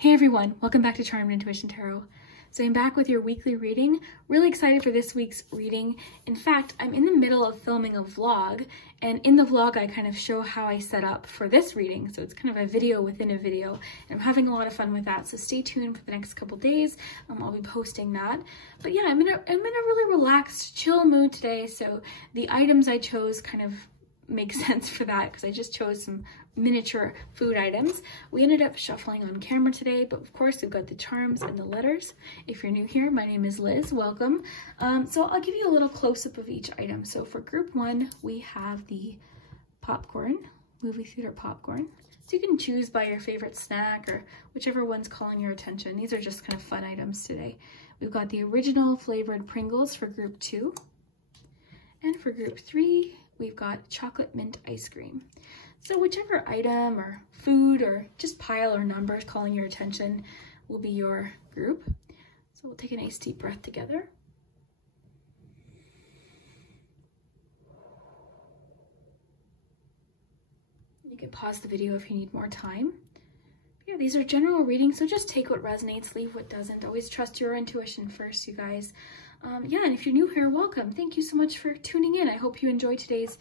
Hey everyone, welcome back to Charmed Intuition Tarot. So I'm back with your weekly reading. Really excited for this week's reading. In fact, I'm in the middle of filming a vlog, and in the vlog I kind of show how I set up for this reading. So it's kind of a video within a video, and I'm having a lot of fun with that. So stay tuned for the next couple days. I'll be posting that. But yeah, I'm in a really relaxed, chill mood today. So the items I chose kind of make sense for that because I just chose some miniature food items. We ended up shuffling on camera today, but of course we've got the charms and the letters. If you're new here, my name is Liz, welcome. So I'll give you a little close-up of each item. So for group one, we have the popcorn, movie theater popcorn. So you can choose by your favorite snack or whichever one's calling your attention. These are just kind of fun items today. We've got the original flavored Pringles for group two. And for group three, we've got chocolate mint ice cream. So whichever item or food or just pile or numbers calling your attention will be your group. So we'll take a nice deep breath together. You can pause the video if you need more time. Yeah, these are general readings, so just take what resonates, leave what doesn't. Always trust your intuition first, you guys. Yeah, and if you're new here, welcome. Thank you so much for tuning in. I hope you enjoyed today's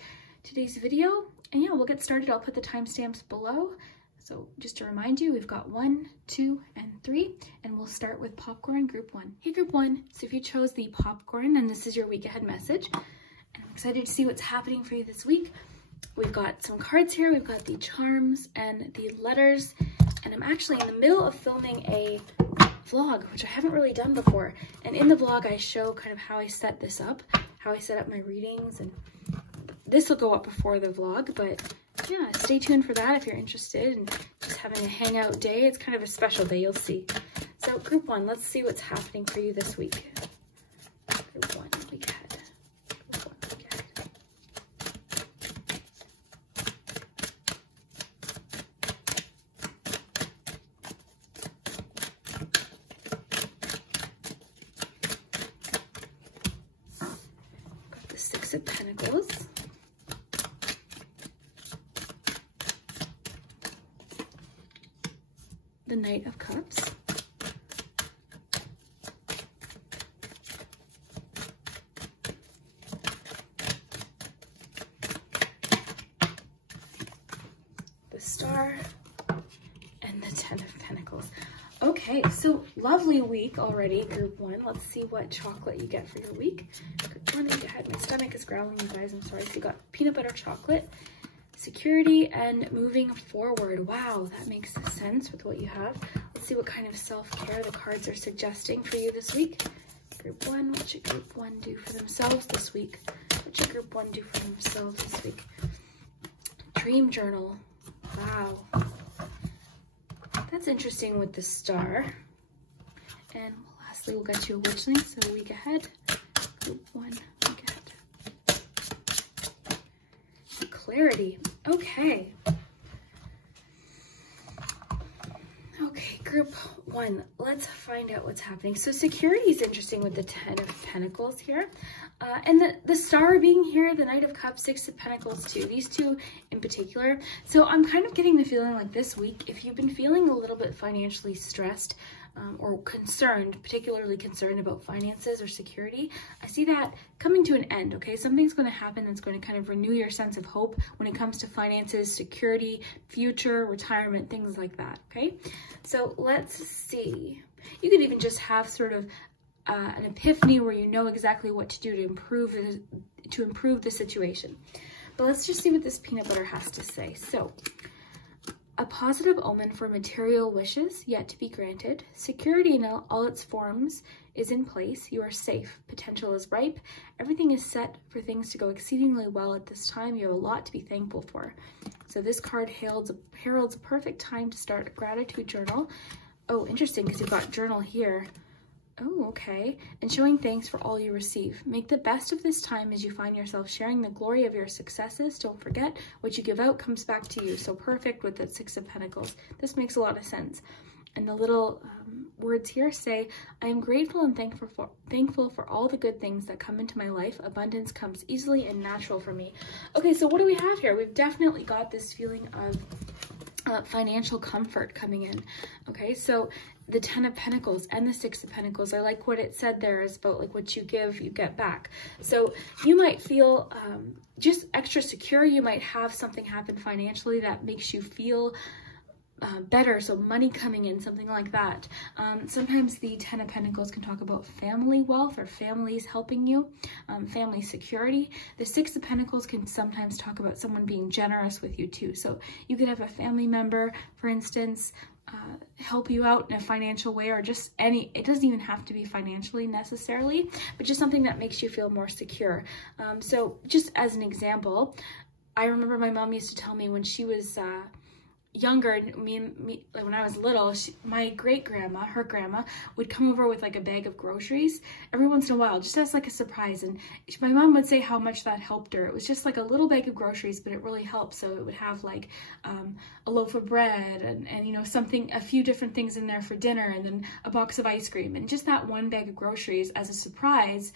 video. And yeah, we'll get started. I'll put the timestamps below. So just to remind you, we've got 1, 2, and 3, and we'll start with popcorn group one. Hey, group one. So if you chose the popcorn, then this is your week ahead message. And I'm excited to see what's happening for you this week. We've got some cards here. We've got the charms and the letters. And I'm actually in the middle of filming a vlog, which I haven't really done before. And in the vlog, I show kind of how I set this up, how I set up my readings, and this will go up before the vlog, but yeah, stay tuned for that if you're interested in just having a hangout day. It's kind of a special day, you'll see. So group one, let's see what's happening for you this week. Group one, week ahead. Group one, week ahead. Got the Six of Pentacles. The Knight of Cups, the Star, and the Ten of Pentacles. Okay, so lovely week already, group one. Let's see what chocolate you get for your week. Group one, week ahead. My stomach is growling, you guys, I'm sorry. So you got peanut butter chocolate, security, and moving forward. Wow, that makes sense with what you have. Let's see what kind of self-care the cards are suggesting for you this week. Group one, what should group one do for themselves this week? What should group one do for themselves this week? Dream journal. Wow. That's interesting with the Star. And lastly, we'll get you a witchling, so week ahead. Group one, week ahead. Clarity. Okay. Okay, group one, let's find out what's happening. So security is interesting with the Ten of Pentacles here. And the Star being here, the Knight of Cups, Six of Pentacles too. These two in particular. So I'm kind of getting the feeling like this week, if you've been feeling a little bit financially stressed, or concerned, particularly concerned about finances or security, I see that coming to an end, okay? Something's going to happen that's going to kind of renew your sense of hope when it comes to finances, security, future, retirement, things like that, okay? So let's see. You could even just have sort of an epiphany where you know exactly what to do to improve the situation. But let's just see what this peanut butter has to say. So, a positive omen for material wishes yet to be granted. Security in all its forms is in place. You are safe. Potential is ripe. Everything is set for things to go exceedingly well at this time. You have a lot to be thankful for. So this card heralds a perfect time to start a gratitude journal. Oh, interesting, because you've got journal here. Oh, okay. And showing thanks for all you receive. Make the best of this time as you find yourself sharing the glory of your successes. Don't forget, what you give out comes back to you. So perfect with that Six of Pentacles. This makes a lot of sense. And the little words here say, I am grateful and thankful for all the good things that come into my life. Abundance comes easily and natural for me. Okay, so what do we have here? We've definitely got this feeling of financial comfort coming in. Okay, so the 10 of Pentacles and the 6 of Pentacles, I like what it said there is about like what you give, you get back. So you might feel just extra secure. You might have something happen financially that makes you feel better, so money coming in, something like that. Sometimes the 10 of Pentacles can talk about family wealth or families helping you, family security. The 6 of Pentacles can sometimes talk about someone being generous with you too. So you could have a family member, for instance, help you out in a financial way, or just any, it doesn't even have to be financially necessarily, but just something that makes you feel more secure. So just as an example, I remember my mom used to tell me when she was younger, like when I was little, my great-grandma, her grandma, would come over with like a bag of groceries every once in a while, just as like a surprise. And my mom would say how much that helped her. It was just like a little bag of groceries, but it really helped. So it would have like a loaf of bread and you know, something, a few different things in there for dinner, and then a box of ice cream. And just that one bag of groceries as a surprise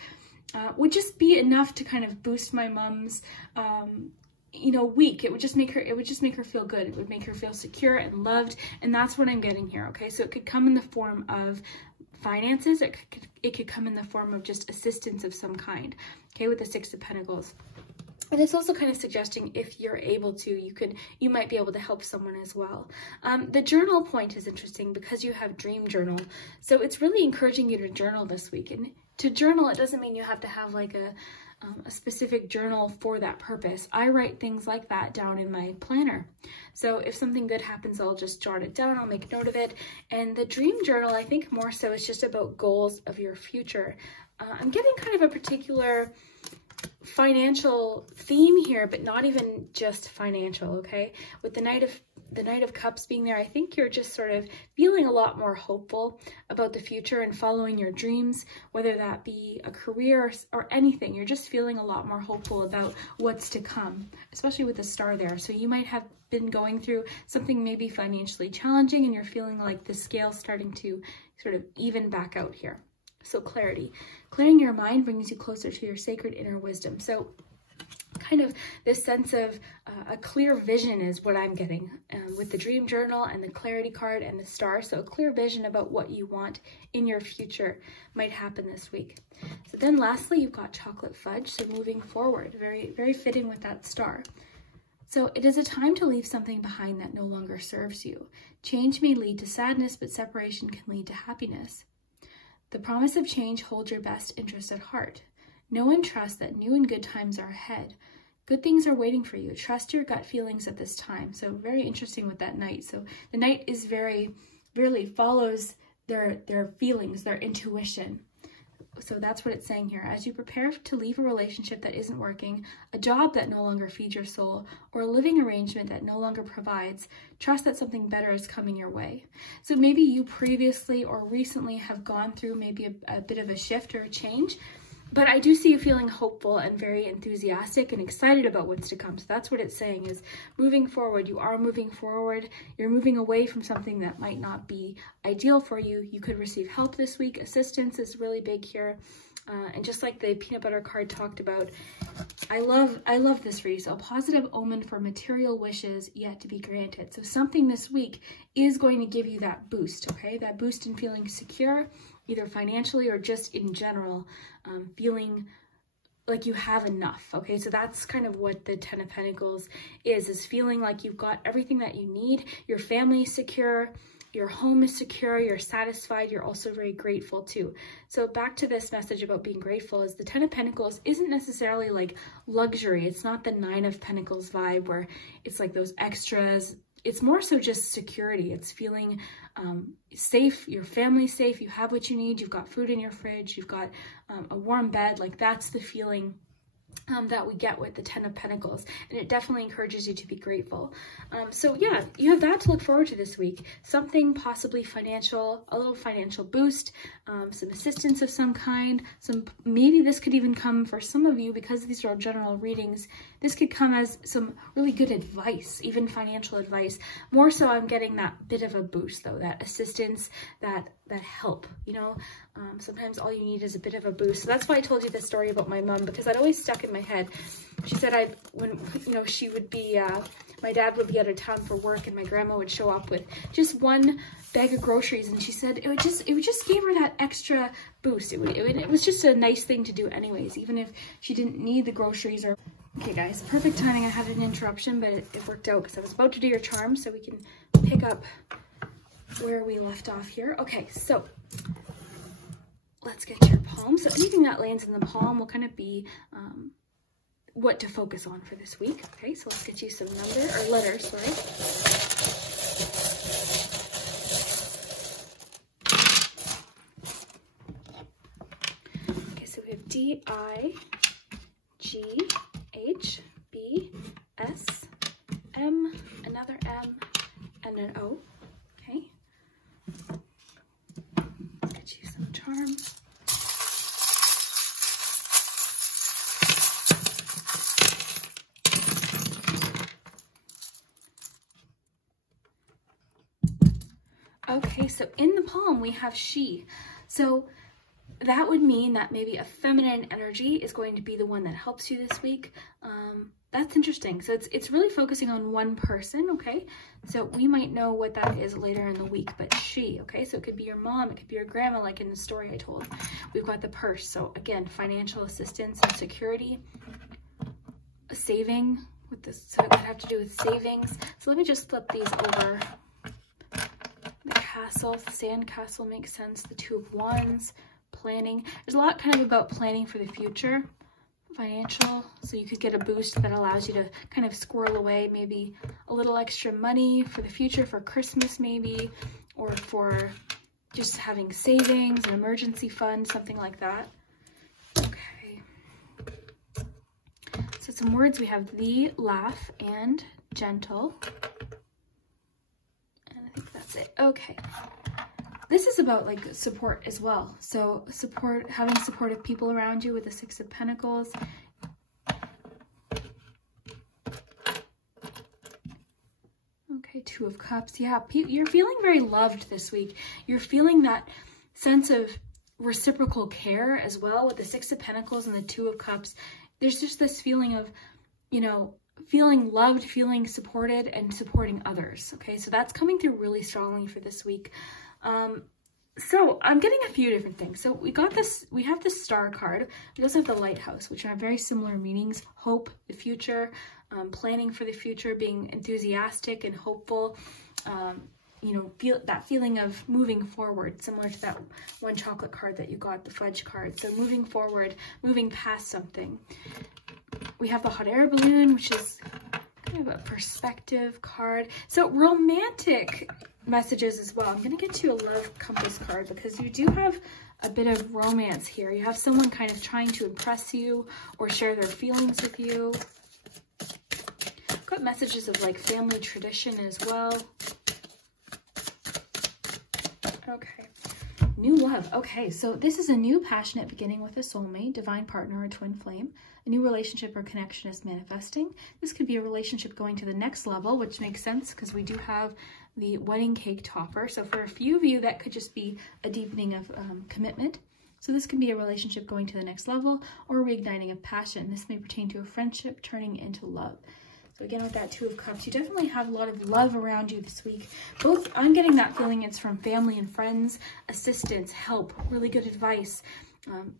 would just be enough to kind of boost my mom's you know, week. It would just make her feel good. It would make her feel secure and loved. And that's what I'm getting here. Okay, so it could come in the form of finances. It could come in the form of just assistance of some kind. Okay, with the 6 of Pentacles. And it's also kind of suggesting if you're able to, you might be able to help someone as well. The journal point is interesting because you have dream journal. So it's really encouraging you to journal this week. And to journal, it doesn't mean you have to have like a specific journal for that purpose. I write things like that down in my planner. So if something good happens, I'll just jot it down, I'll make note of it. And the dream journal, I think more so is just about goals of your future. I'm getting kind of a particular financial theme here, but not even just financial, okay? With the Knight of Cups being there, I think you're just sort of feeling a lot more hopeful about the future and following your dreams, whether that be a career or anything. You're just feeling a lot more hopeful about what's to come, especially with the star there. So you might have been going through something maybe financially challenging, and you're feeling like the scale's starting to sort of even back out here. So clarity. Clearing your mind brings you closer to your sacred inner wisdom. So kind of this sense of a clear vision is what I'm getting with the dream journal and the clarity card and the star. So a clear vision about what you want in your future might happen this week. So then lastly, you've got chocolate fudge. So moving forward, very, very fitting with that star. So it is a time to leave something behind that no longer serves you. Change may lead to sadness, but separation can lead to happiness. The promise of change holds your best interest at heart. Know and trust that new and good times are ahead. Good things are waiting for you. Trust your gut feelings at this time. So very interesting with that Knight. So the Knight is really follows their feelings, their intuition. So that's what it's saying here. As you prepare to leave a relationship that isn't working, a job that no longer feeds your soul, or a living arrangement that no longer provides, trust that something better is coming your way. So maybe you previously or recently have gone through maybe a bit of a shift or a change, but I do see you feeling hopeful and very enthusiastic and excited about what's to come. So that's what it's saying is moving forward. You are moving forward. You're moving away from something that might not be ideal for you. You could receive help this week. Assistance is really big here. And just like the peanut butter card talked about, I love this for you. So a positive omen for material wishes yet to be granted. So something this week is going to give you that boost, okay? That boost in feeling secure, either financially or just in general, feeling like you have enough, okay? So that's kind of what the 10 of Pentacles is feeling like you've got everything that you need. Your family is secure, your home is secure, you're satisfied, you're also very grateful too. So back to this message about being grateful is the 10 of Pentacles isn't necessarily like luxury. It's not the 9 of Pentacles vibe where it's like those extras. It's more so just security. It's feeling safe, your family's safe, you have what you need, you've got food in your fridge, you've got a warm bed. Like that's the feeling that we get with the 10 of Pentacles, and it definitely encourages you to be grateful. So yeah, you have that to look forward to this week. Something possibly financial, a little financial boost, some assistance of some kind. Maybe this could even come for some of you, because these are general readings, this could come as some really good advice, even financial advice. More so I'm getting that bit of a boost though, that assistance, that help, you know. Sometimes all you need is a bit of a boost. So that's why I told you this story about my mom, because I'd always step stuck in my head. She said when, you know, she would be, my dad would be out of town for work and my grandma would show up with just one bag of groceries, and she said it would just give her that extra boost. It was just a nice thing to do anyways, even if she didn't need the groceries. Or okay guys, perfect timing. I had an interruption, but it worked out because I was about to do your charm, so we can pick up where we left off here. Okay, so let's get your palm. So anything that lands in the palm will kind of be what to focus on for this week. Okay, so let's get you some letters, sorry. Okay, so we have D, I, G, H, B, S, M, another M, and an O. Okay. Let's get you some charms. Okay, so in the palm we have she. So that would mean that maybe a feminine energy is going to be the one that helps you this week. That's interesting. So it's really focusing on one person, okay? So we might know what that is later in the week, but she, okay? So it could be your mom, it could be your grandma, like in the story I told. We've got the purse. So again, financial assistance and security, saving with this. So it would have to do with savings. So let me just flip these over. The castle, the sand castle makes sense. The Two of Wands, planning. There's a lot kind of about planning for the future. Financial, so you could get a boost that allows you to kind of squirrel away maybe a little extra money for the future, for Christmas maybe, or for just having savings, an emergency fund, something like that. Okay. So some words, we have the, laugh, and gentle. And I think that's it. Okay. This is about like support as well. So support, having supportive people around you with the Six of Pentacles. Okay, Two of Cups. Yeah, you're feeling very loved this week. You're feeling that sense of reciprocal care as well with the Six of Pentacles and the Two of Cups. There's just this feeling of, you know, feeling loved, feeling supported, and supporting others. Okay, so that's coming through really strongly for this week. So I'm getting a few different things. So we have this Star card. We also have the Lighthouse, which have very similar meanings. Hope, the future, planning for the future, being enthusiastic and hopeful. You know, feel that feeling of moving forward, similar to that one chocolate card that you got, the fudge card. So moving forward, moving past something. We have the hot air balloon, which is kind of a perspective card. So romantic messages as well. I'm going to get you a love compass card because you do have a bit of romance here. You have someone kind of trying to impress you or share their feelings with you. I've got messages of like family tradition as well. Okay. New love. Okay, so this is a new passionate beginning with a soulmate, divine partner, or twin flame. A new relationship or connection is manifesting. This could be a relationship going to the next level, which makes sense because we do have the wedding cake topper. So for a few of you, that could just be a deepening of commitment. So this could be a relationship going to the next level or reigniting of passion. This may pertain to a friendship turning into love. So again, with that Two of Cups, you definitely have a lot of love around you this week. Both, I'm getting that feeling it's from family and friends, assistance, help, really good advice.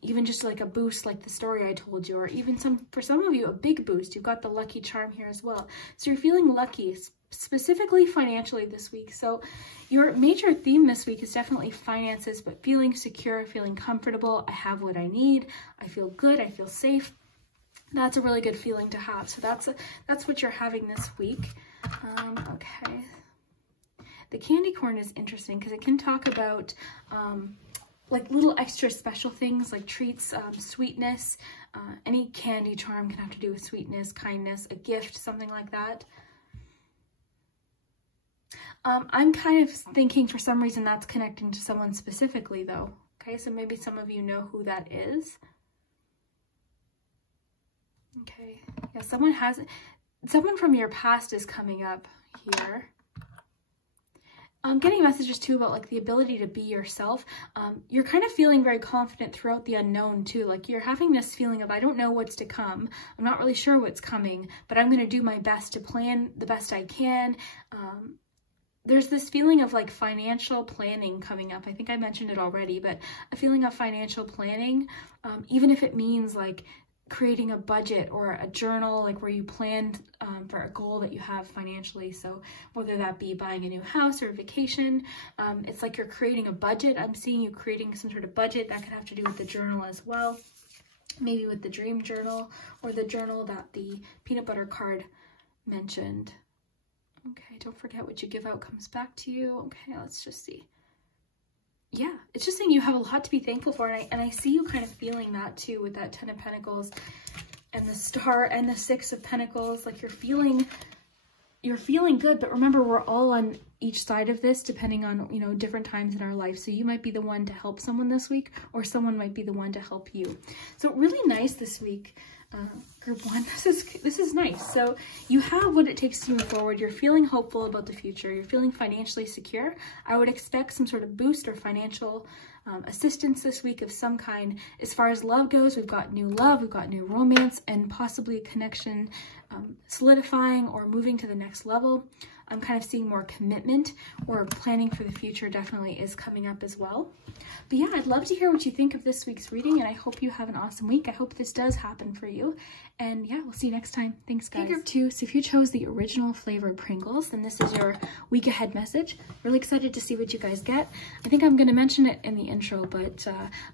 Even just like a boost like the story I told you, or even for some of you, a big boost. You've got the lucky charm here as well. So you're feeling lucky, specifically financially this week. So your major theme this week is definitely finances, but feeling secure, feeling comfortable. I have what I need. I feel good. I feel safe. That's a really good feeling to have. So that's what you're having this week. Okay. The candy corn is interesting because it can talk about like little extra special things like treats, sweetness. Any candy charm can have to do with sweetness, kindness, a gift, something like that. I'm kind of thinking for some reason that's connecting to someone specifically though. Okay, so maybe some of you know who that is. Okay, yeah, someone from your past is coming up here. I'm getting messages too about like the ability to be yourself. You're kind of feeling very confident throughout the unknown too. Like you're having this feeling of, I don't know what's to come. I'm not really sure what's coming, but I'm going to do my best to plan the best I can. There's this feeling of like financial planning coming up. I think I mentioned it already, but a feeling of financial planning, even if it means like creating a budget or a journal, like where you planned for a goal that you have financially. So whether that be buying a new house or a vacation, it's like you're creating a budget. I'm seeing you creating some sort of budget. That could have to do with the journal as well. Maybe with the dream journal or the journal that the peanut butter card mentioned. Okay, don't forget what you give out comes back to you. Okay, let's just see. Yeah, it's just saying you have a lot to be thankful for. And I see you kind of feeling that too with that 10 of Pentacles and the Star and the 6 of Pentacles. Like you're feeling good, but remember, we're all on each side of this depending on, you know, different times in our life. So you might be the one to help someone this week, or someone might be the one to help you. So really nice this week. Group 1, this is nice. So you have what it takes to move forward. You're feeling hopeful about the future. You're feeling financially secure. I would expect some sort of boost or financial assistance this week of some kind. As far as love goes, we've got new love, we've got new romance, and possibly a connection solidifying or moving to the next level. I'm kind of seeing more commitment or planning for the future definitely is coming up as well. But yeah, I'd love to hear what you think of this week's reading, and I hope you have an awesome week. I hope this does happen for you. And yeah, we'll see you next time. Thanks, guys. Group 2, so if you chose the original flavored Pringles, then this is your week ahead message. Really excited to see what you guys get. I think I'm going to mention it in the intro, but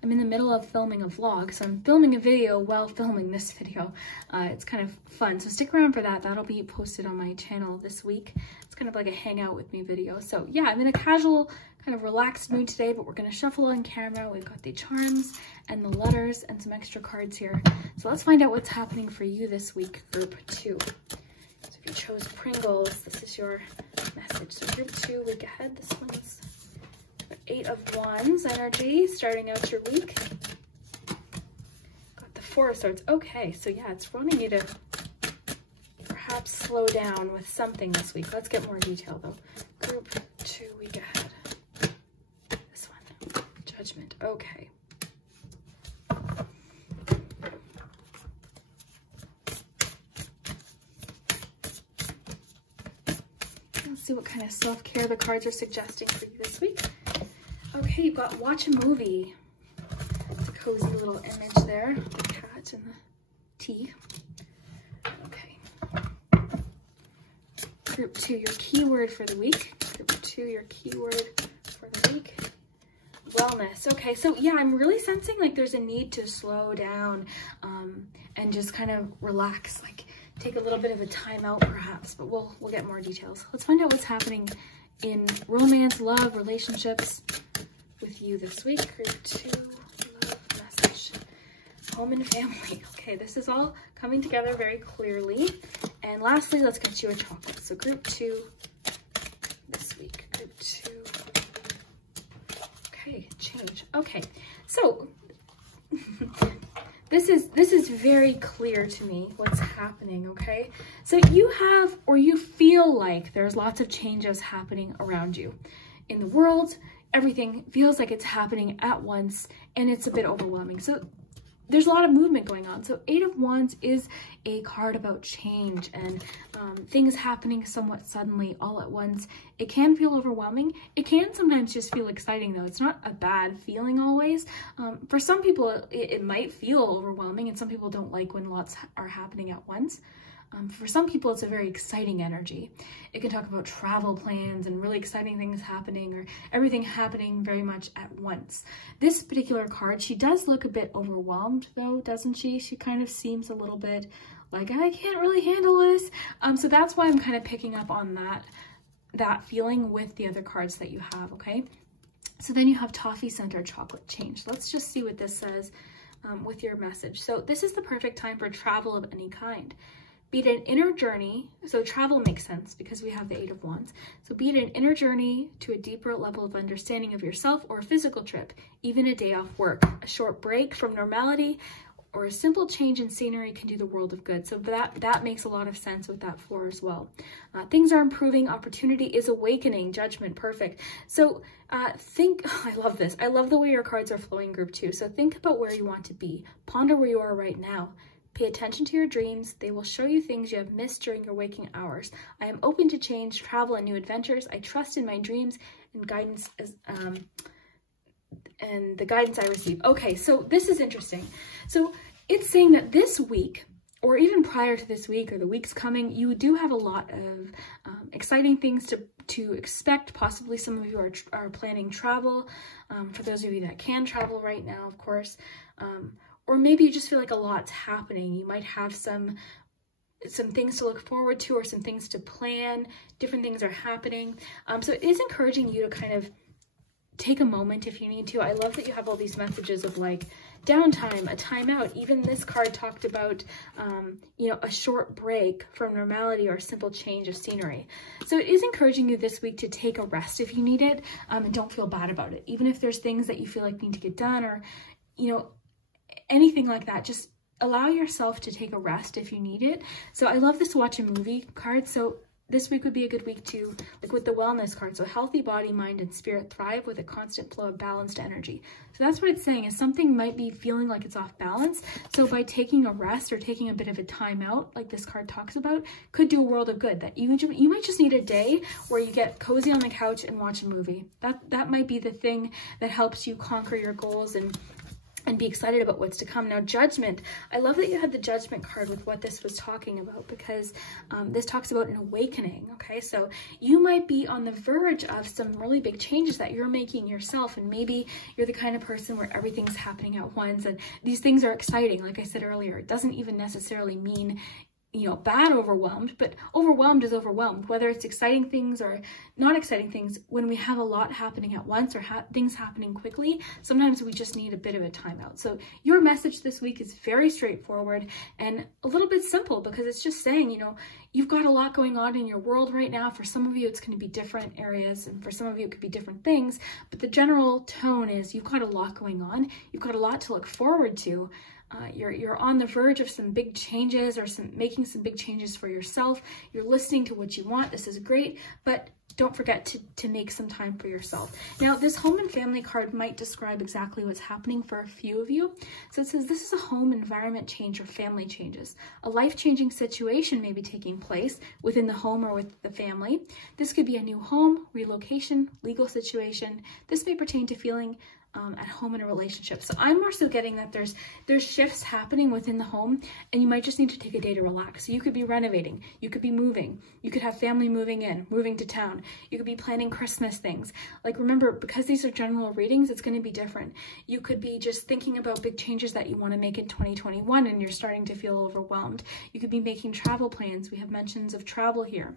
I'm in the middle of filming a vlog, so I'm filming a video while filming this video. It's kind of fun, so stick around for that. That'll be posted on my channel this week. It's kind of like a hangout with me video. So yeah, I'm in a casual, kind of relaxed mood today, but we're going to shuffle on camera. We've got the charms and the letters and some extra cards here. So let's find out what's happening for you this week, group 2. So if you chose Pringles, this is your message. So group 2, week ahead, this one's 8 of Wands energy, starting out your week. Got the 4 of Swords. Okay, so yeah, it's wanting you to perhaps slow down with something this week. Let's get more detail though. Group 2, week ahead. This one, Judgment. Okay. Let's see what kind of self-care the cards are suggesting for you this week. Okay, you've got watch a movie. It's a cozy little image there. The cat and the tea. Group 2, your keyword for the week. Group 2, your keyword for the week. Wellness. Okay, so yeah, I'm really sensing like there's a need to slow down and just kind of relax, like take a little bit of a time out perhaps, but we'll get more details. Let's find out what's happening in romance, love, relationships with you this week. Group 2, love, message, home and family. Okay, this is all coming together very clearly. And lastly, let's get you a chocolate. So group 2 this week. Group 2. Okay, change. Okay, so this is very clear to me what's happening, okay? So you have, or you feel like there's lots of changes happening around you. In the world, everything feels like it's happening at once, and it's a bit overwhelming. So there's a lot of movement going on. So 8 of Wands is a card about change and things happening somewhat suddenly all at once. It can feel overwhelming. It can sometimes just feel exciting though. It's not a bad feeling always. For some people, it might feel overwhelming, and some people don't like when lots are happening at once. For some people, it's a very exciting energy. It can talk about travel plans and really exciting things happening, or everything happening very much at once. This particular card, she does look a bit overwhelmed though, doesn't she? She kind of seems a little bit like, I can't really handle this. So that's why I'm kind of picking up on that feeling with the other cards that you have, okay? So then you have toffee scented chocolate change. Let's just see what this says with your message. So this is the perfect time for travel of any kind. Be it an inner journey, so travel makes sense because we have the 8 of Wands. So be it an inner journey to a deeper level of understanding of yourself, or a physical trip, even a day off work, a short break from normality, or a simple change in scenery can do the world of good. So that makes a lot of sense with that 4 as well. Things are improving, opportunity is awakening, judgment, perfect. So I love this. I love the way your cards are flowing, group 2. So think about where you want to be. Ponder where you are right now. Pay attention to your dreams. They will show you things you have missed during your waking hours. I am open to change, travel, and new adventures. I trust in my dreams and guidance and the guidance I receive. Okay, so this is interesting. So it's saying that this week, or even prior to this week or the weeks coming, you do have a lot of exciting things to expect. Possibly some of you are planning travel, for those of you that can travel right now, of course. Or maybe you just feel like a lot's happening. You might have some things to look forward to or some things to plan. Different things are happening. So it is encouraging you to kind of take a moment if you need to. I love that you have all these messages of like downtime, a timeout. Even this card talked about, you know, a short break from normality or a simple change of scenery. So it is encouraging you this week to take a rest if you need it, and don't feel bad about it. Even if there's things that you feel like need to get done or, you know, anything like that, just allow yourself to take a rest if you need it. So I love this watch a movie card. So this week would be a good week to, like with the wellness card, so healthy body, mind, and spirit thrive with a constant flow of balanced energy. So that's what it's saying, is something might be feeling like it's off balance. So by taking a rest or taking a bit of a time out, like this card talks about, could do a world of good. That you might just need a day where you get cozy on the couch and watch a movie. That might be the thing that helps you conquer your goals and be excited about what's to come. Now, judgment. I love that you had the judgment card with what this was talking about, because this talks about an awakening, okay? So you might be on the verge of some really big changes that you're making yourself, and maybe you're the kind of person where everything's happening at once, and these things are exciting. Like I said earlier, it doesn't even necessarily mean, you know, bad overwhelmed, but overwhelmed is overwhelmed, whether it's exciting things or not exciting things. When we have a lot happening at once or things happening quickly, sometimes we just need a bit of a timeout. So your message this week is very straightforward and a little bit simple, because it's just saying, you know, you've got a lot going on in your world right now. For some of you, it's going to be different areas, and for some of you, it could be different things, but the general tone is you've got a lot going on. You've got a lot to look forward to. You're on the verge of some big changes, or making some big changes for yourself. You're listening to what you want. This is great, but don't forget to make some time for yourself. Now, this home and family card might describe exactly what's happening for a few of you. So it says this is a home environment change or family changes. A life-changing situation may be taking place within the home or with the family. This could be a new home, relocation, legal situation. This may pertain to feeling at home in a relationship. So I'm more so getting that there's shifts happening within the home, and you might just need to take a day to relax. So you could be renovating, you could be moving, you could have family moving to town, you could be planning Christmas things. Like, remember, because these are general readings, it's going to be different. You could be just thinking about big changes that you want to make in 2021 and you're starting to feel overwhelmed. You could be making travel plans. We have mentions of travel here.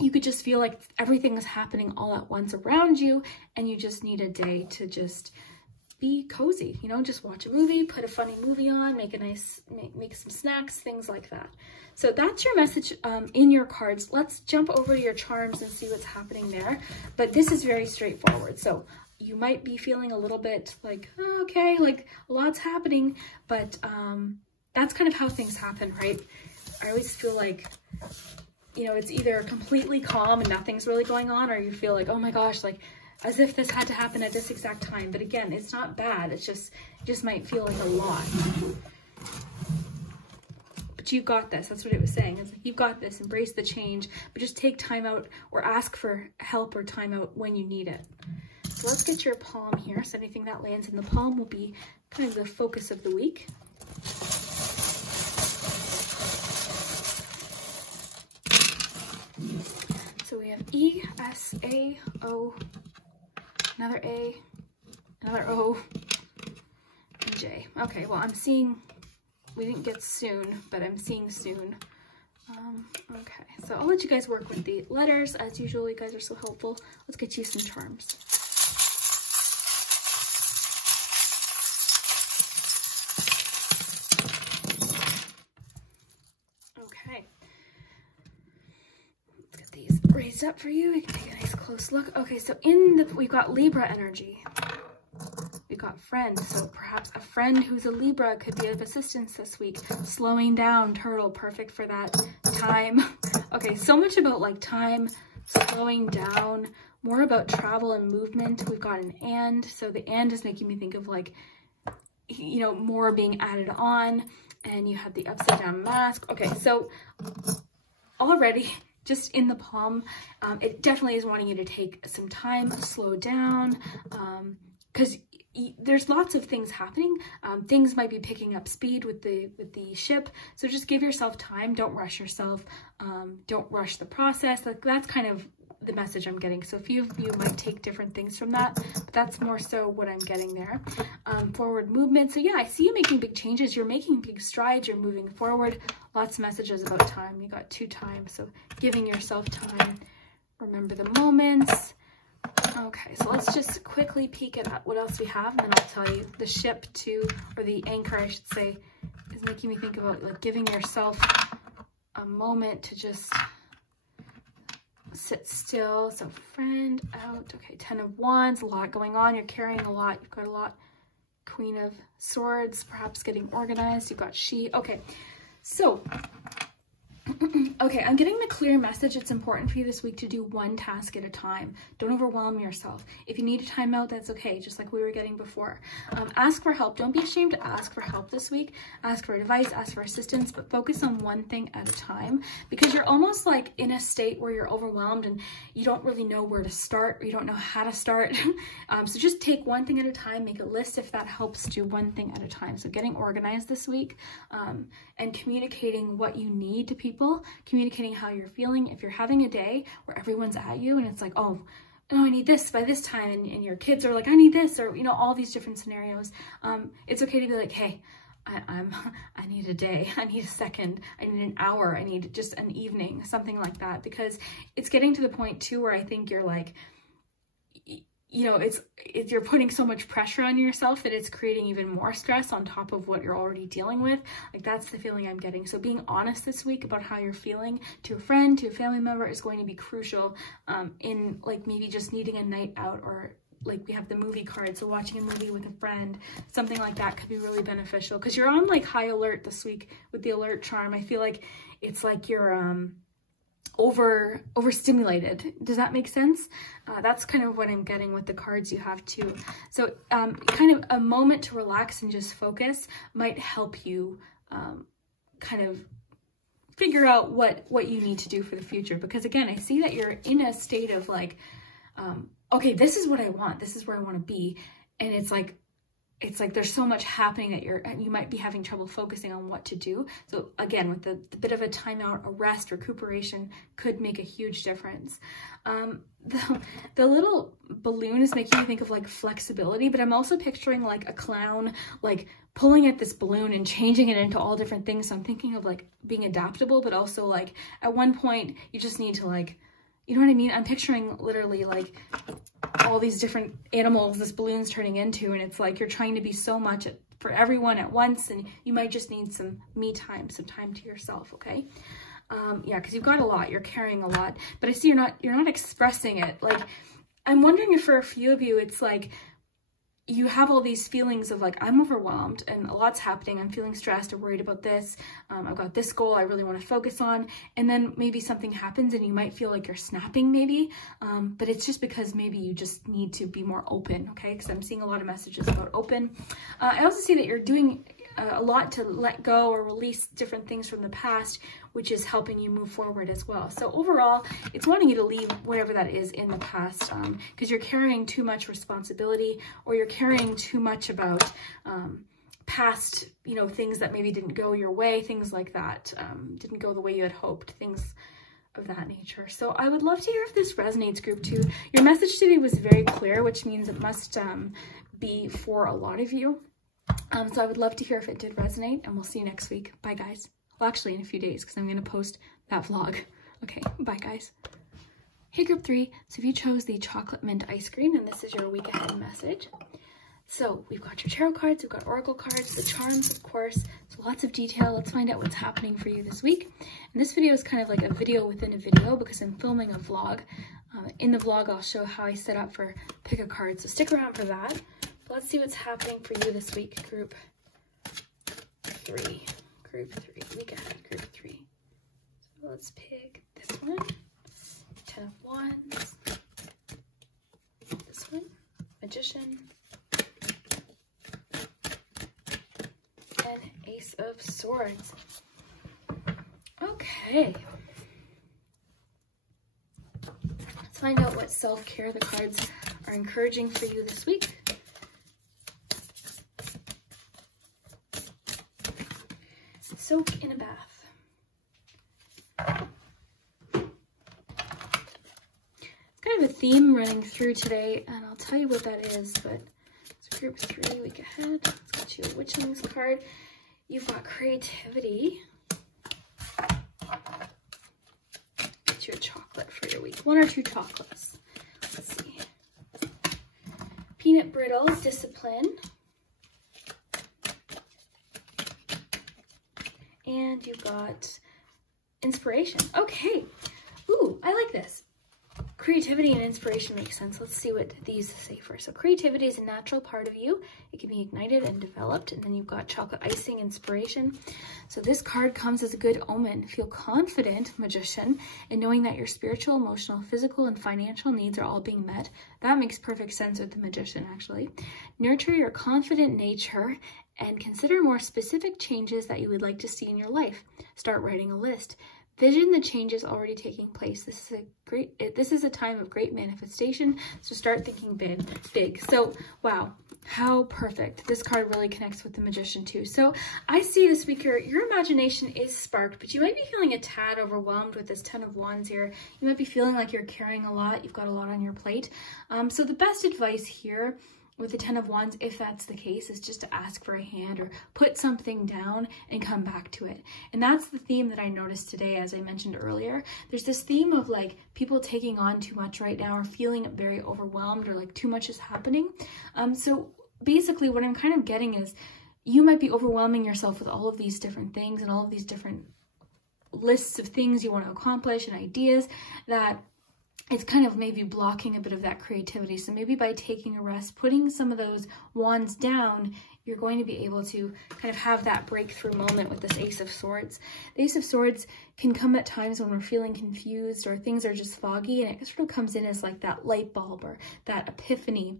You could just feel like everything is happening all at once around you, and you just need a day to just be cozy, you know, just watch a movie, put a funny movie on, make some snacks, things like that. So that's your message in your cards. Let's jump over to your charms and see what's happening there. But this is very straightforward. So you might be feeling a little bit like, oh, okay, like a lot's happening, but that's kind of how things happen, right? I always feel like, you know, it's either completely calm and nothing's really going on, or you feel like, oh my gosh, like as if this had to happen at this exact time. But again, it's not bad. It's just, it just might feel like a lot. But you've got this. That's what it was saying. It's like, you've got this. Embrace the change, but just take time out or ask for help or time out when you need it. So let's get your palm here. So anything that lands in the palm will be kind of the focus of the week. So we have E, S, A, O, another A, another O, and J. Okay, well, I'm seeing, we didn't get soon, but I'm seeing soon. Okay, so I'll let you guys work with the letters. As usual, you guys are so helpful. Let's get you some charms. Okay. Raised up for you. We can take a nice close look. Okay, so we've got Libra energy. we got friend. So perhaps a friend who's a Libra could be of assistance this week. Slowing down, turtle, perfect for that. Time. Okay, so much about like time, slowing down, more about travel and movement. We've got an and. So the and is making me think of like, you know, more being added on. And you have the upside down mask. Okay, so already just in the palm, it definitely is wanting you to take some time, slow down, because there's lots of things happening. Things might be picking up speed with the ship. So just give yourself time. Don't rush yourself. Don't rush the process. Like that's kind of the message I'm getting. So a few of you might take different things from that, but that's more so what I'm getting there. Forward movement. So yeah, I see you making big changes. You're making big strides. You're moving forward. Lots of messages about time. You got 2 times. So giving yourself time. Remember the moments. Okay, so let's just quickly peek at what else we have, and then I'll tell you. The ship too, or the anchor, I should say, is making me think about like giving yourself a moment to just sit still. So friend out. Okay, 10 of Wands, a lot going on. You're carrying a lot. You've got a lot. Queen of Swords, perhaps getting organized. You've got she. Okay, so okay, I'm getting the clear message. It's important for you this week to do one task at a time. Don't overwhelm yourself. If you need a timeout, that's okay, just like we were getting before. Ask for help. Don't be ashamed to ask for help this week. Ask for advice, ask for assistance, but focus on one thing at a time, because you're almost like in a state where you're overwhelmed and you don't really know where to start, or you don't know how to start. So just take one thing at a time, make a list if that helps. Do one thing at a time. So getting organized this week, and communicating what you need to people, communicating how you're feeling. If you're having a day where everyone's at you and it's like, oh, no, I need this by this time, and your kids are like, I need this, or, you know, all these different scenarios, it's okay to be like, hey, I need a day, I need a second, I need an hour, I need just an evening, something like that, because it's getting to the point too where I think you're like, you know, you're putting so much pressure on yourself that it's creating even more stress on top of what you're already dealing with. Like that's the feeling I'm getting. So being honest this week about how you're feeling to a friend, to a family member is going to be crucial, in like maybe just needing a night out, or like we have the movie card, so watching a movie with a friend, something like that could be really beneficial, because you're on like high alert this week with the alert charm. I feel like it's like you're overstimulated. Does that make sense? That's kind of what I'm getting with the cards you have too. So kind of a moment to relax and just focus might help you kind of figure out what you need to do for the future, because again, I see that you're in a state of like, okay, this is what I want, this is where I want to be, and it's like there's so much happening that you might be having trouble focusing on what to do. So again, with the bit of a timeout, a rest, recuperation could make a huge difference. The little balloon is making me think of like flexibility, but I'm also picturing like a clown like pulling at this balloon and changing it into all different things. So I'm thinking of like being adaptable, but also like at one point you just need to like, you know what I mean? I'm picturing literally like all these different animals this balloon's turning into, and it's like you're trying to be so much for everyone at once, and you might just need some me time, some time to yourself, okay? Yeah, because you've got a lot, you're carrying a lot, but I see you're not expressing it. Like, I'm wondering if for a few of you, it's like you have all these feelings of like, I'm overwhelmed and a lot's happening. I'm feeling stressed or worried about this. I've got this goal I really want to focus on. And then maybe something happens and you might feel like you're snapping maybe. But it's just because maybe you just need to be more open, okay? Because I'm seeing a lot of messages about open. I also see that you're doing a lot to let go or release different things from the past, which is helping you move forward as well. So overall, it's wanting you to leave whatever that is in the past, because you're carrying too much responsibility, or you're carrying too much about past, you know, things that maybe didn't go your way, things like that, didn't go the way you had hoped, things of that nature. So I would love to hear if this resonates, group 2. Your message today was very clear, which means it must be for a lot of you. So I would love to hear if it did resonate, and we'll see you next week. Bye, guys. Well, actually, in a few days, because I'm going to post that vlog. Okay, bye, guys. Hey, group 3. So if you chose the chocolate mint ice cream, and this is your week ahead message. So we've got your tarot cards, we've got oracle cards, the charms, of course. So lots of detail. Let's find out what's happening for you this week. And this video is kind of like a video within a video, because I'm filming a vlog. In the vlog, I'll show how I set up for pick a card. So stick around for that. let's see what's happening for you this week, group 3. Group 3, week ahead, group 3. So let's pick this one, 10 of Wands, this one, Magician, and Ace of Swords. Okay. Let's find out what self-care the cards are encouraging for you this week. Soak in a bath. It's kind of a theme running through today, and I'll tell you what that is, but it's group 3, week ahead. Let's get you a Witchlings card. You've got creativity. Get you a chocolate for your week. 1 or 2 chocolates. Let's see. Peanut brittle, discipline. And you got inspiration. Okay. Ooh, I like this. Creativity and inspiration makes sense. Let's see what these say first. So creativity is a natural part of you. It can be ignited and developed. And then you've got chocolate icing, inspiration. So this card comes as a good omen. Feel confident, Magician, in knowing that your spiritual, emotional, physical, and financial needs are all being met. That makes perfect sense with the Magician, actually. Nurture your confident nature and consider more specific changes that you would like to see in your life. Start writing a list. Vision the changes already taking place. This is a time of great manifestation, so start thinking big. So, wow, how perfect. This card really connects with the Magician too. So I see this week your imagination is sparked, but you might be feeling a tad overwhelmed with this 10 of Wands here. You might be feeling like you're carrying a lot. You've got a lot on your plate. So the best advice here with the 10 of Wands, if that's the case, is just to ask for a hand or put something down and come back to it. And that's the theme that I noticed today, as I mentioned earlier. There's this theme of like people taking on too much right now or feeling very overwhelmed or like too much is happening. So basically what I'm kind of getting is you might be overwhelming yourself with all of these different things and all of these different lists of things you want to accomplish and ideas that it's kind of maybe blocking a bit of that creativity. So maybe by taking a rest, putting some of those wands down, you're going to be able to kind of have that breakthrough moment with this Ace of Swords. The Ace of Swords can come at times when we're feeling confused or things are just foggy, and it sort of comes in as like that light bulb or that epiphany.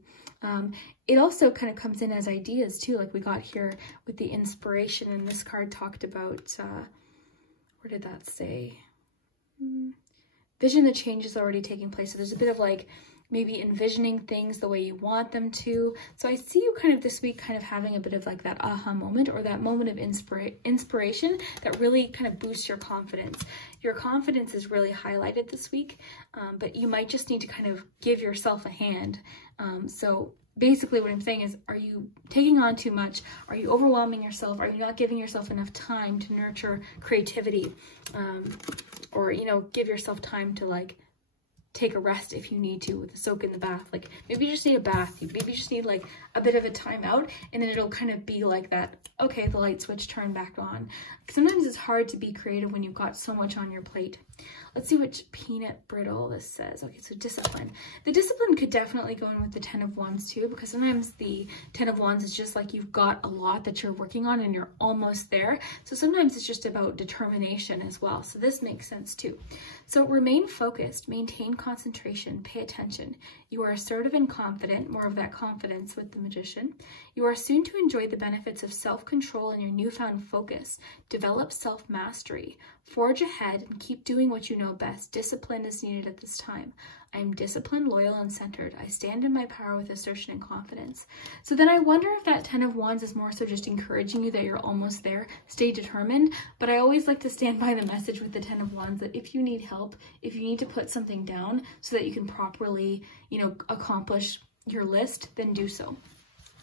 It also kind of comes in as ideas too, like we got here with the inspiration, and this card talked about, where did that say? Vision the changes already taking place. So there's a bit of like maybe envisioning things the way you want them to. So I see you kind of this week kind of having a bit of like that aha moment or that moment of inspiration that really kind of boosts your confidence. Your confidence is really highlighted this week, but you might just need to kind of give yourself a hand. So basically what I'm saying is, are you taking on too much? Are you overwhelming yourself? Are you not giving yourself enough time to nurture creativity? Or, you know, give yourself time to like take a rest if you need to with a soak in the bath. Like maybe you just need a bath. Maybe you just need like a bit of a time out, and then it'll kind of be like that, okay, the light switch turned back on. Sometimes it's hard to be creative when you've got so much on your plate. Let's see which peanut brittle this says. Okay, so discipline. The discipline could definitely go in with the 10 of Wands too, because sometimes the 10 of Wands is just like you've got a lot that you're working on and you're almost there. So sometimes it's just about determination as well. So this makes sense too. So remain focused, maintain concentration, pay attention. You are assertive and confident, more of that confidence with the Magician. You are soon to enjoy the benefits of self-control and your newfound focus. Develop self-mastery. Forge ahead and keep doing what you know best. Discipline is needed at this time. I am disciplined, loyal, and centered. I stand in my power with assertion and confidence. So then I wonder if that 10 of Wands is more so just encouraging you that you're almost there. Stay determined. But I always like to stand by the message with the 10 of Wands that if you need help, if you need to put something down so that you can properly, you know, accomplish your list, then do so.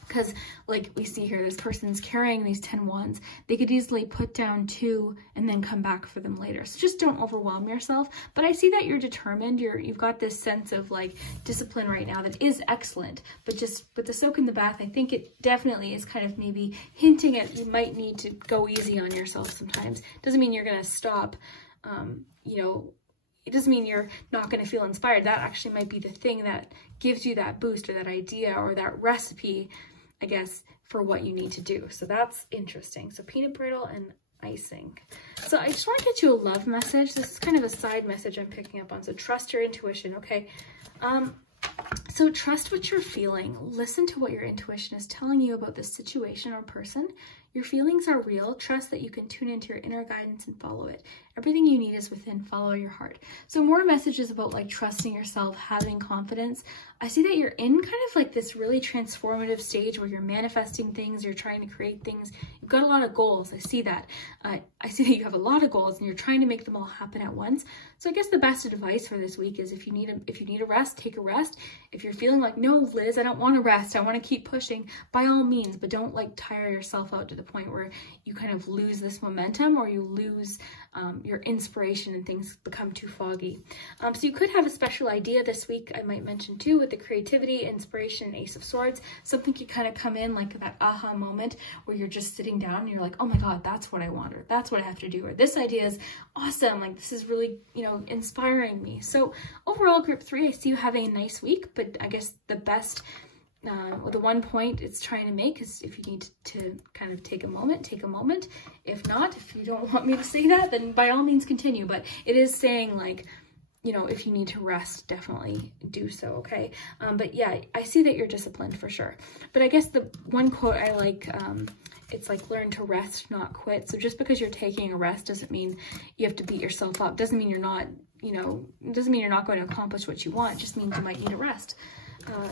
Because like we see here, this person's carrying these 10 wands. They could easily put down 2 and then come back for them later. So just don't overwhelm yourself. But I see that you're determined. You've got this sense of like discipline right now that is excellent. But just with the soak in the bath, I think it definitely is kind of maybe hinting at you might need to go easy on yourself sometimes. Doesn't mean you're going to stop, you know, it doesn't mean you're not going to feel inspired. That actually might be the thing that gives you that boost or that idea or that recipe I guess, for what you need to do. So that's interesting. So peanut brittle and icing. So I just want to get you a love message. This is kind of a side message I'm picking up on. So trust your intuition, okay? So trust what you're feeling. Listen to what your intuition is telling you about this situation or person. Your feelings are real. Trust that you can tune into your inner guidance and follow it. Everything you need is within. Follow your heart. So more messages about like trusting yourself, having confidence. I see that you're in kind of like this really transformative stage where you're manifesting things, you're trying to create things. You've got a lot of goals. I see that. I see that you have a lot of goals and you're trying to make them all happen at once. So I guess the best advice for this week is if you need a rest, take a rest. If you're feeling like, no, Liz, I don't want to rest, I want to keep pushing, by all means, but don't like tire yourself out to the point where you kind of lose this momentum or you lose your inspiration and things become too foggy. So you could have a special idea this week, I might mention too, with the creativity, inspiration, and Ace of Swords. Something could kind of come in like that aha moment where you're just sitting down and you're like, oh my God, that's what I want, or that's what I have to do, or this idea is awesome, like this is really, you know, inspiring me. So overall, group 3, I see you having a nice week, but I guess the best, the one point it's trying to make is if you need to kind of take a moment, take a moment. If not, if you don't want me to say that, then by all means continue. But it is saying like, you know, if you need to rest, definitely do so, okay? But yeah, I see that you're disciplined for sure. But I guess the one quote I like, it's like learn to rest, not quit. So just because you're taking a rest doesn't mean you have to beat yourself up. Doesn't mean you're not, you know, doesn't mean you're not going to accomplish what you want. It just means you might need a rest.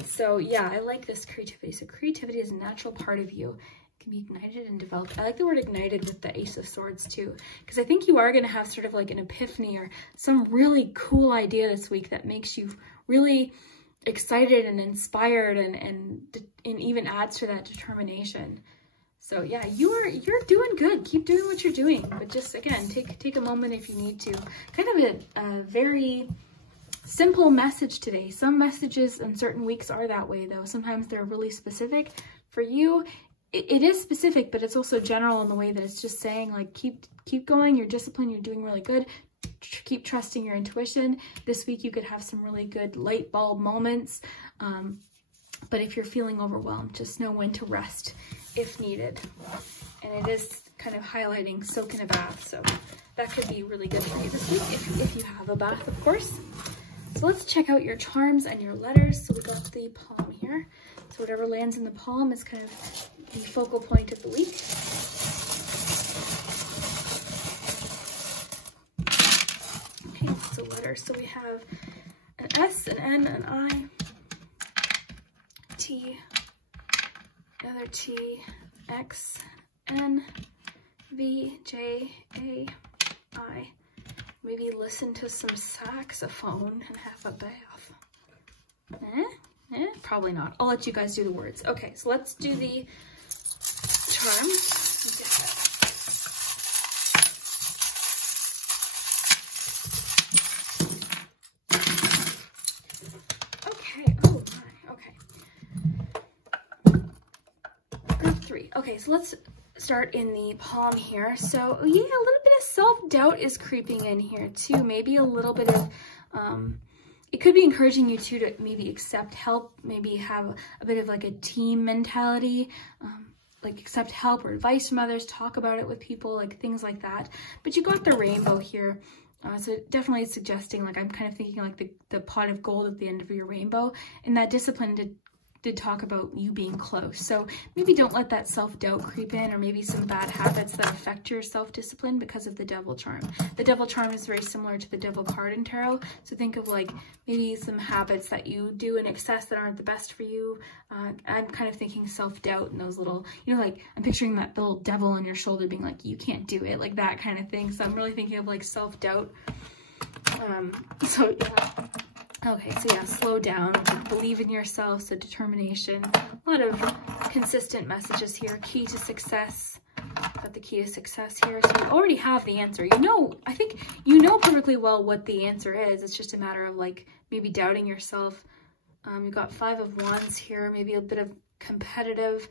So yeah, I like this creativity. So creativity is a natural part of you. It can be ignited and developed. I like the word ignited with the Ace of Swords too, because I think you are going to have sort of like an epiphany or some really cool idea this week that makes you really excited and inspired and even adds to that determination. So yeah, you're doing good. Keep doing what you're doing, but just again, take a moment if you need to. Kind of a very simple message today. Some messages in certain weeks are that way though. Sometimes they're really specific. For you, it is specific, but it's also general in the way that it's just saying like, keep going, you're disciplined, you're doing really good. Keep trusting your intuition. This week you could have some really good light bulb moments. But if you're feeling overwhelmed, just know when to rest if needed. And it is kind of highlighting soak in a bath. So that could be really good for you this week if you have a bath, of course. So let's check out your charms and your letters. So we got the palm here. So whatever lands in the palm is kind of the focal point of the week. Okay, so letters. So we have an S, an N, an I, T, another T, X, N, V, J, A, I. Maybe listen to some saxophone and have a bath. Probably not. I'll let you guys do the words. Okay, so let's do the charms. Okay, oh my, okay. Group 3. Okay, so let's start in the palm here. So yeah, a little bit of self-doubt is creeping in here too. Maybe a little bit of, it could be encouraging you too to maybe accept help, maybe have a bit of like a team mentality, like accept help or advice from others, talk about it with people, like things like that. But you got the rainbow here. So it definitely is suggesting, like I'm kind of thinking like the pot of gold at the end of your rainbow, and that discipline did talk about you being close. So maybe don't let that self-doubt creep in, or maybe some bad habits that affect your self-discipline because of the devil charm. The devil charm is very similar to the devil card in tarot. So think of like maybe some habits that you do in excess that aren't the best for you. I'm kind of thinking self-doubt and those little, you know, like I'm picturing that little devil on your shoulder being like, you can't do it, like that kind of thing. So I'm really thinking of like self-doubt. So yeah. Okay, so yeah, slow down, believe in yourself, so determination, a lot of consistent messages here, key to success, got the key to success here, so you already have the answer. You know, I think you know perfectly well what the answer is, it's just a matter of like maybe doubting yourself. You've got 5 of Wands here, maybe a bit of competitive.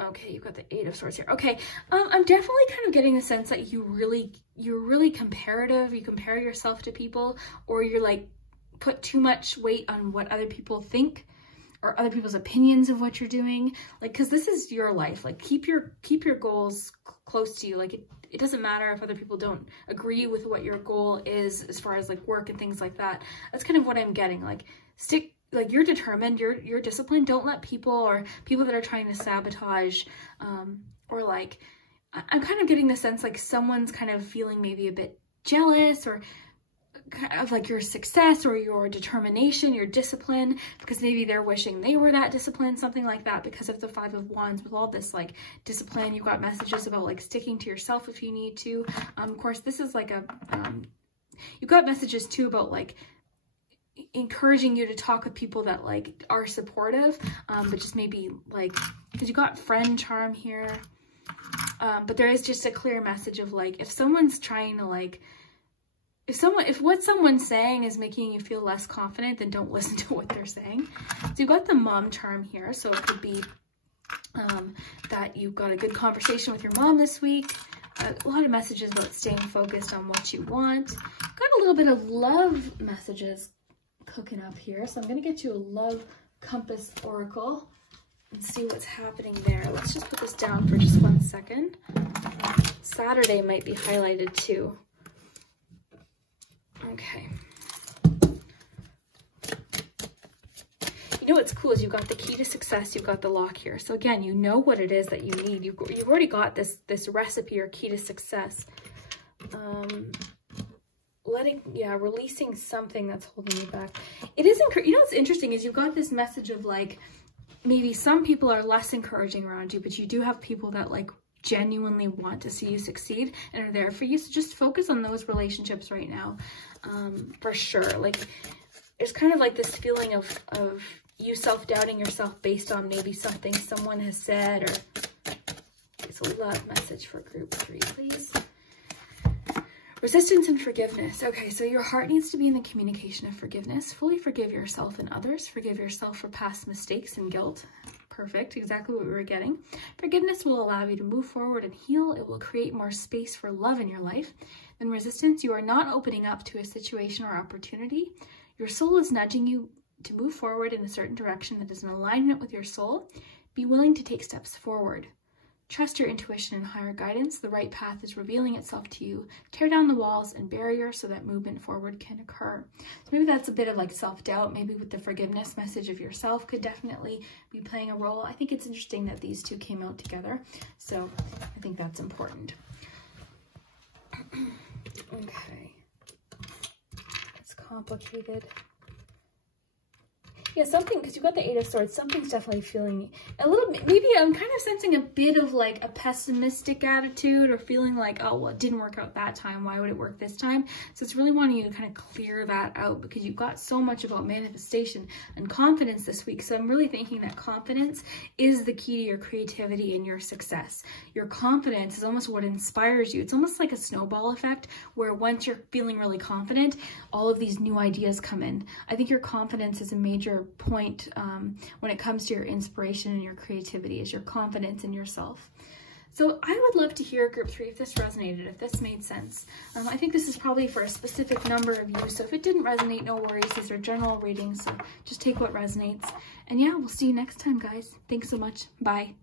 Okay, you've got the 8 of Swords here. Okay, I'm definitely kind of getting the sense that you're really comparative. You compare yourself to people, or you're like put too much weight on what other people think or other people's opinions of what you're doing. Like, because this is your life. Like, keep your goals close to you. Like, it doesn't matter if other people don't agree with what your goal is as far as like work and things like that. That's kind of what I'm getting. Like, like you're determined, you're disciplined. Don't let people or people that are trying to sabotage, or like, I'm kind of getting the sense like someone's kind of feeling maybe a bit jealous or kind of like your success or your determination, your discipline, because maybe they're wishing they were that disciplined, something like that, because of the Five of Wands with all this like discipline. You've got messages about like sticking to yourself if you need to. Of course, this is like a, you've got messages too about like encouraging you to talk with people that like are supportive, but just maybe like, because you got friend charm here. But there is just a clear message of like, if someone's trying to like, if what someone's saying is making you feel less confident, then don't listen to what they're saying. So you've got the mom charm here. So it could be that you've got a good conversation with your mom this week. A lot of messages about staying focused on what you want. Got a little bit of love messages cooking up here. So I'm going to get you a love compass oracle and see what's happening there. Let's just put this down for just 1 second. Saturday might be highlighted too. Okay. You know what's cool is you've got the key to success, you've got the lock here. So again, you know what it is that you need. You've already got this recipe or key to success. Releasing something that's holding you back. It is, you know what's interesting is you've got this message of like, maybe some people are less encouraging around you, but you do have people that like genuinely want to see you succeed and are there for you. So just focus on those relationships right now, for sure. Like, there's kind of like this feeling of you self-doubting yourself based on maybe something someone has said, or it's a love message for group 3, please. Resistance and forgiveness. Okay, so your heart needs to be in the communication of forgiveness. Fully forgive yourself and others. Forgive yourself for past mistakes and guilt. Perfect, exactly what we were getting. Forgiveness will allow you to move forward and heal. It will create more space for love in your life. Then resistance, you are not opening up to a situation or opportunity. Your soul is nudging you to move forward in a certain direction that is in alignment with your soul. Be willing to take steps forward. Trust your intuition and higher guidance. The right path is revealing itself to you. Tear down the walls and barriers so that movement forward can occur. So maybe that's a bit of like self-doubt. Maybe with the forgiveness message of yourself could definitely be playing a role. I think it's interesting that these two came out together. So I think that's important. Okay. It's complicated. Yeah, something, because you've got the 8 of Swords, something's definitely feeling a little bit, maybe I'm kind of sensing a bit of like a pessimistic attitude, or feeling like, oh, well, it didn't work out that time, why would it work this time? So it's really wanting you to kind of clear that out, because you've got so much about manifestation and confidence this week. So I'm really thinking that confidence is the key to your creativity and your success. Your confidence is almost what inspires you. It's almost like a snowball effect, where once you're feeling really confident, all of these new ideas come in. I think your confidence is a major point when it comes to your inspiration and your creativity, is your confidence in yourself. So I would love to hear group 3 if this resonated, if this made sense. I think this is probably for a specific number of you, so if it didn't resonate, no worries. These are general readings, so just take what resonates. And yeah, we'll see you next time, guys. Thanks so much. Bye.